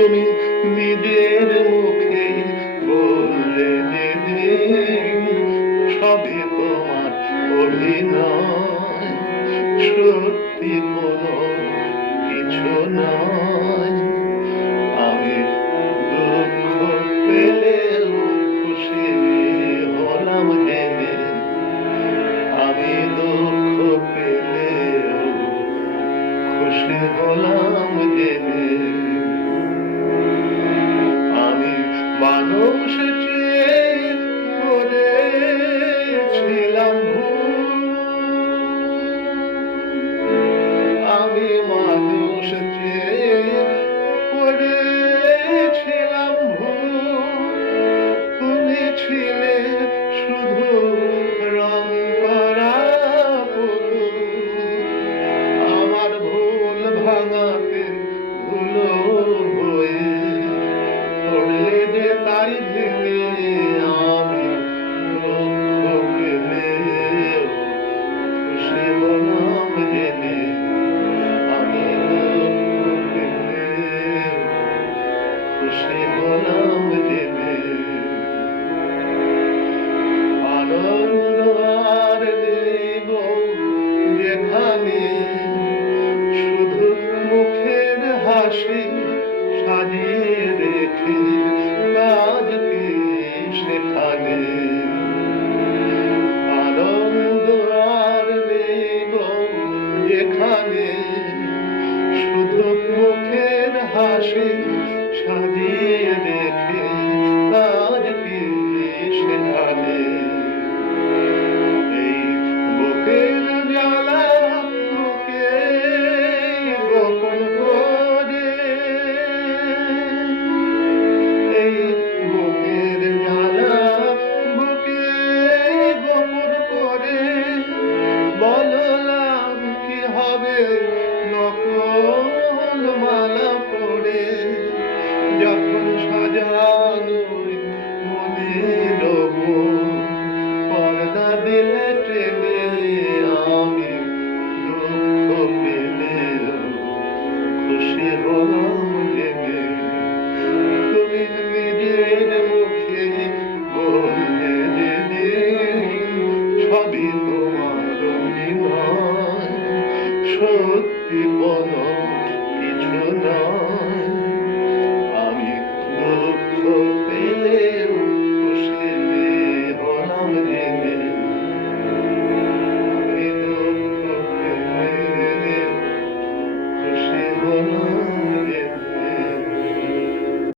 তুমি নিজের মুখে বললে সবই তোমার অভিনয়। সত্যি বল কিছু নয়। আমি দুঃখ পেলে খুশি হলাম হেনে আমি দুঃখ পেলেও খুশি হলাম জেনে vitrine এখানে শুধু মুখের হাসি সাজিয়ে রেখে কাজকে সেখানে। আনন্দ আর নেব এখানে, শুধু মুখের হাসি সাজিয়ে নকল মালা পড়ে যখন সাজানো